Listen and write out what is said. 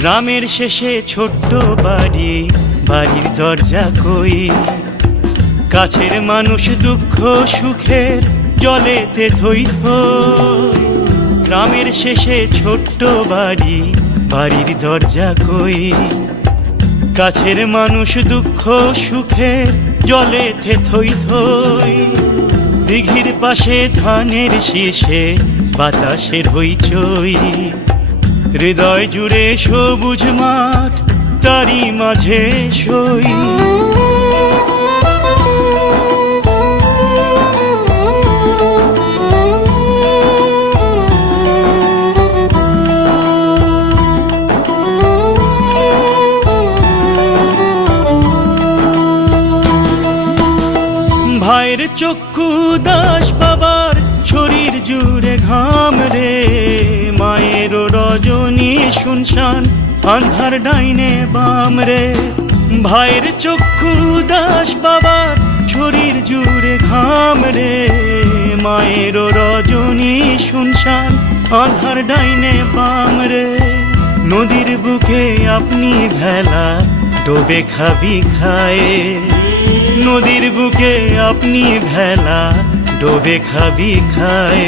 গ্রামের শেষে ছোট্ট বাড়ি, বাড়ির দরজা কই, কাছের মানুষ দুঃখ সুখের জলেতে থই থই। গ্রামের শেষে ছোট্ট বাড়ি, বাড়ির দরজা কই, কাছের মানুষ দুঃখ সুখের জলেতে থই থই। দিঘির পাশে ধানের শীষে বাতাসের হইচই, হৃদয় জুড়ে সবুজ মাঠ তারি মাঝে সই। ভাইয়ের চক্ষু দাস, বাবার শরীর জুড়ে ঘাম রে, মায়ের রজনী শুনশান আন্ধার ডাইনে বাম রে। ভাইয়ের চক্ষু দাস, বাবার শরীর জুড়ে ঘাম রে, মায়ের রজনী শুনশান আন্ধার ডাইনে বাম রে। নদীর বুকে আপনি ভেলা ডোবে খাবি খায়, নদীর বুকে আপনি ভেলা ডোবে খাবি খায়।